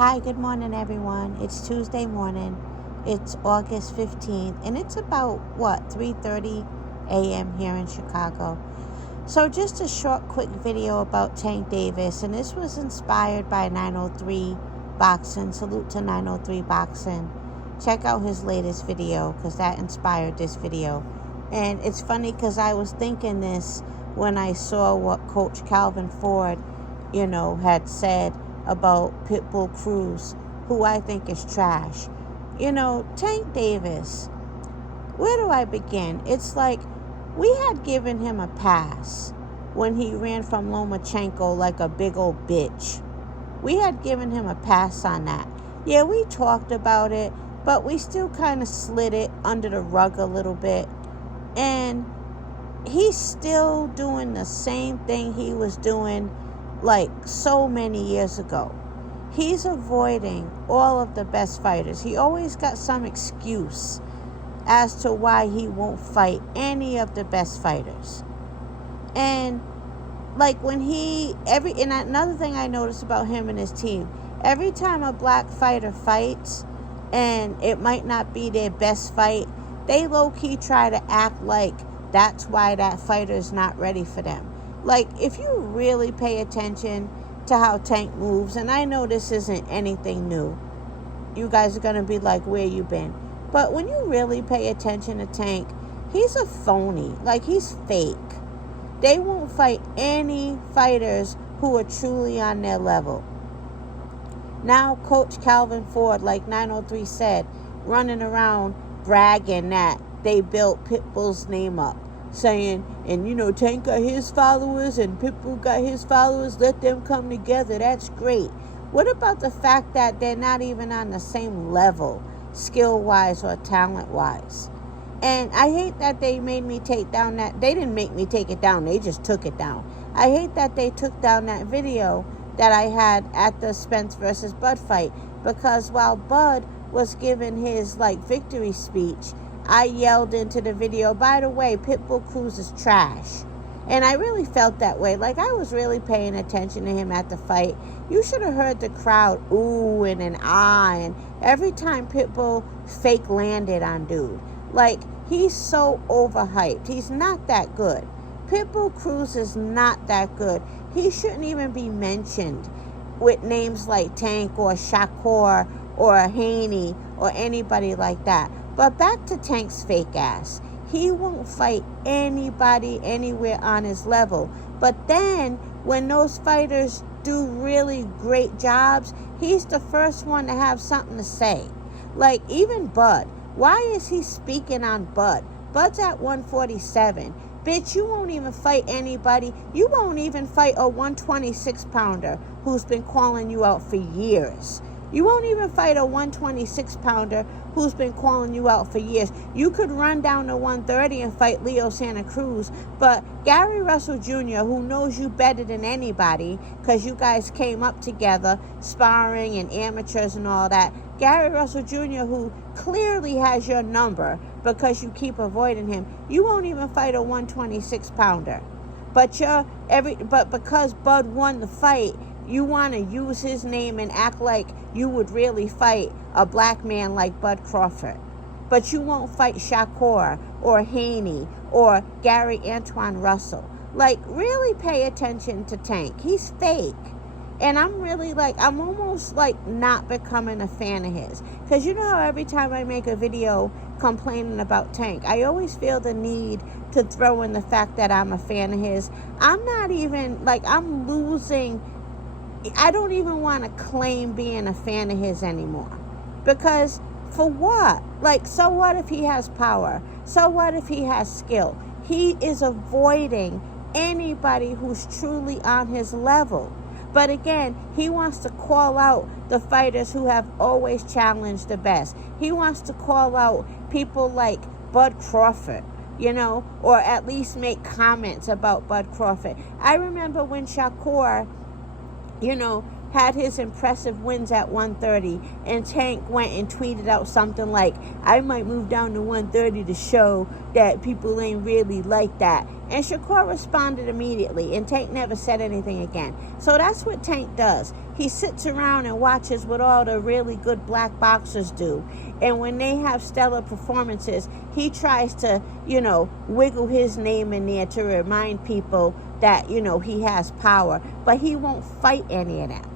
Hi, good morning, everyone. It's Tuesday morning. It's August 15th, and it's about, 3:30 a.m. here in Chicago. So just a short, quick video about Tank Davis, and this was inspired by 903 Boxing. Salute to 903 Boxing. Check out his latest video, because that inspired this video. And it's funny, because I was thinking this when I saw what Coach Calvin Ford, had said about Pitbull Cruz, who I think is trash. Tank Davis, where do I begin? It's like we had given him a pass when he ran from Lomachenko like a big old bitch. We had given him a pass on that. Yeah, we talked about it, but we still kind of slid it under the rug a little bit. And he's still doing the same thing he was doing like so many years ago. He's avoiding all of the best fighters. He always got some excuse as to why he won't fight any of the best fighters. And like when and another thing I noticed about him and his team, every time a black fighter fights and it might not be their best fight, they low-key try to act like that's why that fighter is not ready for them. Like, if you really pay attention to how Tank moves, and I know this isn't anything new, you guys are going to be like, where you been? But when you really pay attention to Tank, he's a phony. Like, he's fake. They won't fight any fighters who are truly on their level. Now, Coach Calvin Ford, like 903 said, running around bragging that they built Pitbull's name up, saying, and Tank got his followers and Pitbull got his followers, let them come together. That's great. What about the fact that they're not even on the same level, skill-wise or talent-wise? And I hate that they made me take down that. They didn't make me take it down. They just took it down. I hate that they took down that video that I had at the Spence versus Bud fight, because while Bud was giving his victory speech, I yelled into the video, by the way, Pitbull Cruz is trash. And I really felt that way. Like, I was really paying attention to him at the fight. You should have heard the crowd ooh and an ah, and every time Pitbull fake landed on dude. Like, he's so overhyped. He's not that good. Pitbull Cruz is not that good. He shouldn't even be mentioned with names like Tank or Shakur or Haney or anybody like that. But back to Tank's fake ass. He won't fight anybody anywhere on his level. But then when those fighters do really great jobs, he's the first one to have something to say. Like even Bud. Why is he speaking on Bud? Bud's at 147. Bitch, you won't even fight anybody. You won't even fight a 126-pounder who's been calling you out for years. You won't even fight a 126-pounder who's been calling you out for years. You could run down to 130 and fight Leo Santa Cruz, but Gary Russell Jr., who knows you better than anybody because you guys came up together, sparring and amateurs and all that, Gary Russell Jr., who clearly has your number because you keep avoiding him, you won't even fight a 126-pounder. But because Bud won the fight, you want to use his name and act like you would really fight a black man like Bud Crawford. But you won't fight Shakur or Haney or Gary Antoine Russell. Like, really pay attention to Tank. He's fake. And I'm almost not becoming a fan of his. Because you know how every time I make a video complaining about Tank, I always feel the need to throw in the fact that I'm a fan of his. I'm not even, I'm losing. I don't even want to claim being a fan of his anymore. Because for what? So what if he has power? So what if he has skill? He is avoiding anybody who's truly on his level. But again, he wants to call out the fighters who have always challenged the best. He wants to call out people like Bud Crawford, or at least make comments about Bud Crawford. I remember when Shakur, had his impressive wins at 130, and Tank went and tweeted out something like, I might move down to 130 to show that people ain't really like that. And Shakur responded immediately, and Tank never said anything again. So that's what Tank does. He sits around and watches what all the really good black boxers do. And when they have stellar performances, he tries to, wiggle his name in there to remind people that, he has power. But he won't fight any of that.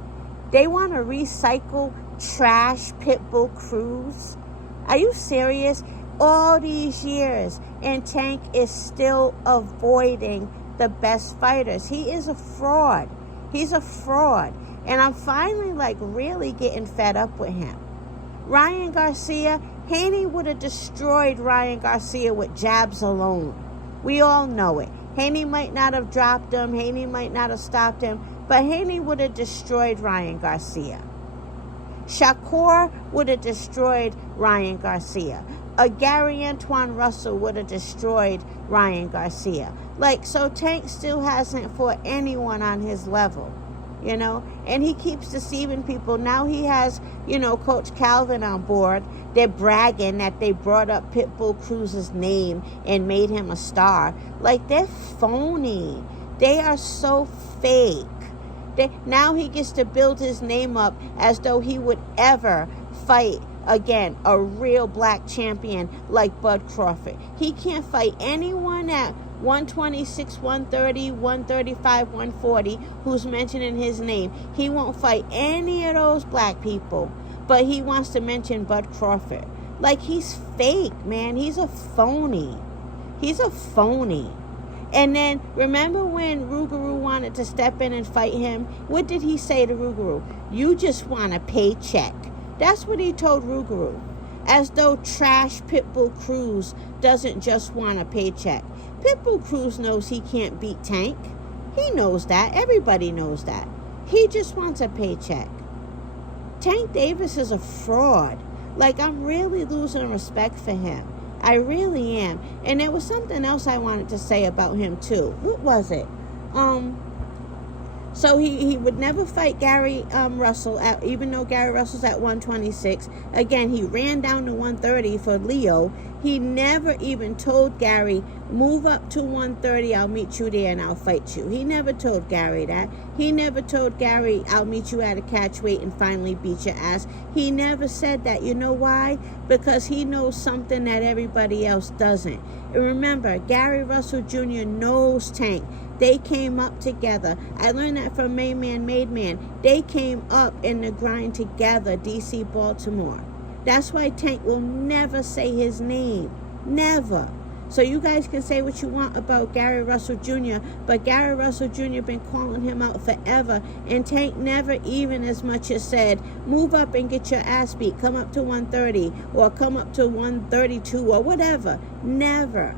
They want to recycle trash Pitbull Cruz. Are you serious? All these years, and Tank is still avoiding the best fighters. He is a fraud. He's a fraud. And I'm finally really getting fed up with him. Ryan Garcia, Haney would have destroyed Ryan Garcia with jabs alone. We all know it. Haney might not have dropped him. Haney might not have stopped him. But Haney would have destroyed Ryan Garcia. Shakur would have destroyed Ryan Garcia. Gary Antoine Russell would have destroyed Ryan Garcia. So Tank still hasn't fought anyone on his level, and he keeps deceiving people. Now he has, Coach Calvin on board. They're bragging that they brought up Pitbull Cruz's name and made him a star. They're phony. They are so fake. Now he gets to build his name up as though he would ever fight again a real black champion like Bud Crawford. He can't fight anyone at 126, 130, 135, 140 who's mentioning his name. He won't fight any of those black people, but he wants to mention Bud Crawford. He's fake, man. He's a phony. He's a phony. And then, remember when Rougarou wanted to step in and fight him? What did he say to Rougarou? You just want a paycheck. That's what he told Rougarou. As though trash Pitbull Cruz doesn't just want a paycheck. Pitbull Cruz knows he can't beat Tank. He knows that. Everybody knows that. He just wants a paycheck. Tank Davis is a fraud. I'm really losing respect for him. I really am. And there was something else I wanted to say about him too. What was it? So he would never fight Gary Russell, even though Gary Russell's at 126. Again, he ran down to 130 for Leo. He never even told Gary, move up to 130, I'll meet you there and I'll fight you. He never told Gary that. He never told Gary, I'll meet you at a catch weight and finally beat your ass. He never said that. You know why? Because he knows something that everybody else doesn't. And remember, Gary Russell Jr. knows Tank. They came up together. I learned that from Made Man. They came up in the grind together, DC, Baltimore. That's why Tank will never say his name. Never. So you guys can say what you want about Gary Russell Jr., but Gary Russell Jr. been calling him out forever, and Tank never even as much as said, move up and get your ass beat, come up to 130, or come up to 132, or whatever. Never.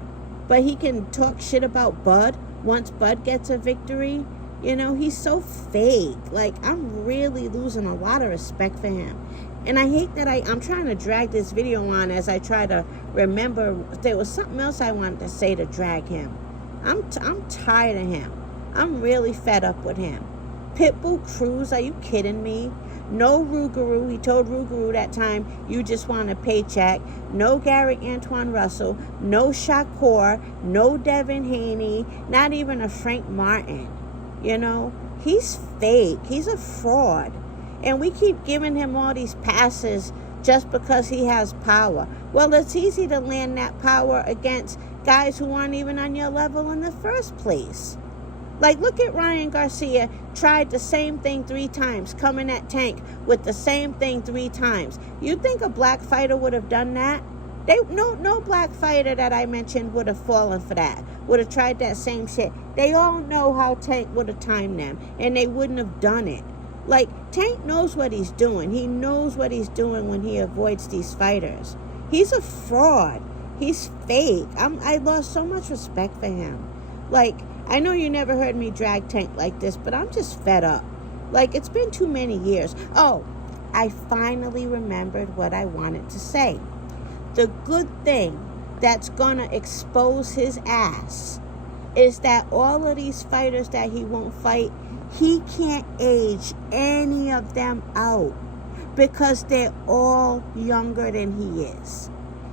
But he can talk shit about Bud once Bud gets a victory. He's so fake. I'm really losing a lot of respect for him. And I hate that I'm trying to drag this video on as I try to remember. There was something else I wanted to say to drag him. I'm tired of him. I'm really fed up with him. Pitbull Cruz, are you kidding me? No Rougarou. He told Rougarou that time, you just want a paycheck. No Gary Antoine Russell. No Shakur. No Devin Haney. Not even a Frank Martin. He's fake. He's a fraud. And we keep giving him all these passes just because he has power. Well, it's easy to land that power against guys who aren't even on your level in the first place. Look at Ryan Garcia, tried the same thing 3 times, coming at Tank with the same thing 3 times. You think a black fighter would have done that? No black fighter that I mentioned would have fallen for that, would have tried that same shit. They all know how Tank would have timed them, and they wouldn't have done it. Tank knows what he's doing. He knows what he's doing when he avoids these fighters. He's a fraud. He's fake. I lost so much respect for him. I know you never heard me drag Tank like this, but I'm just fed up. It's been too many years. Oh, I finally remembered what I wanted to say. The good thing that's gonna expose his ass is that all of these fighters that he won't fight, he can't age any of them out because they're all younger than he is.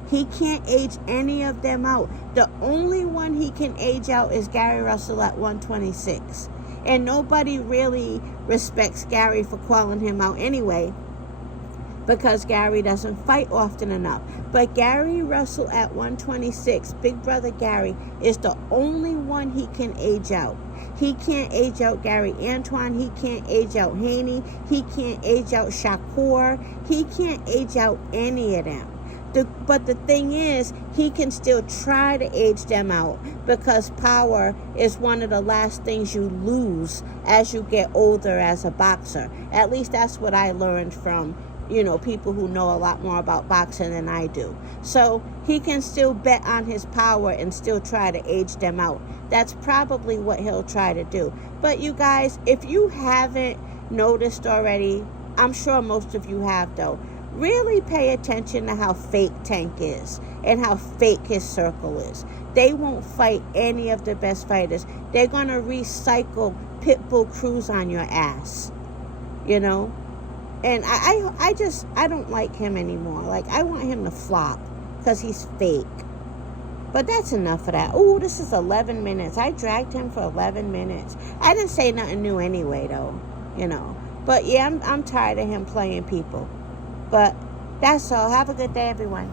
He can't age any of them out. The only one he can age out is Gary Russell at 126. And nobody really respects Gary for calling him out anyway, because Gary doesn't fight often enough. But Gary Russell at 126, Big Brother Gary, is the only one he can age out. He can't age out Gary Antoine. He can't age out Haney. He can't age out Shakur. He can't age out any of them. But the thing is, he can still try to age them out, because power is one of the last things you lose as you get older as a boxer. At least that's what I learned from, people who know a lot more about boxing than I do. So he can still bet on his power and still try to age them out. That's probably what he'll try to do. But you guys, if you haven't noticed already, I'm sure most of you have though, really pay attention to how fake Tank is and how fake his circle is. They won't fight any of the best fighters. They're going to recycle Pitbull Cruz on your ass, And I don't like him anymore. Like, I want him to flop because he's fake. But that's enough of that. Oh, this is 11 minutes. I dragged him for 11 minutes. I didn't say nothing new anyway, though, But yeah, I'm tired of him playing people. But that's all. Have a good day, everyone.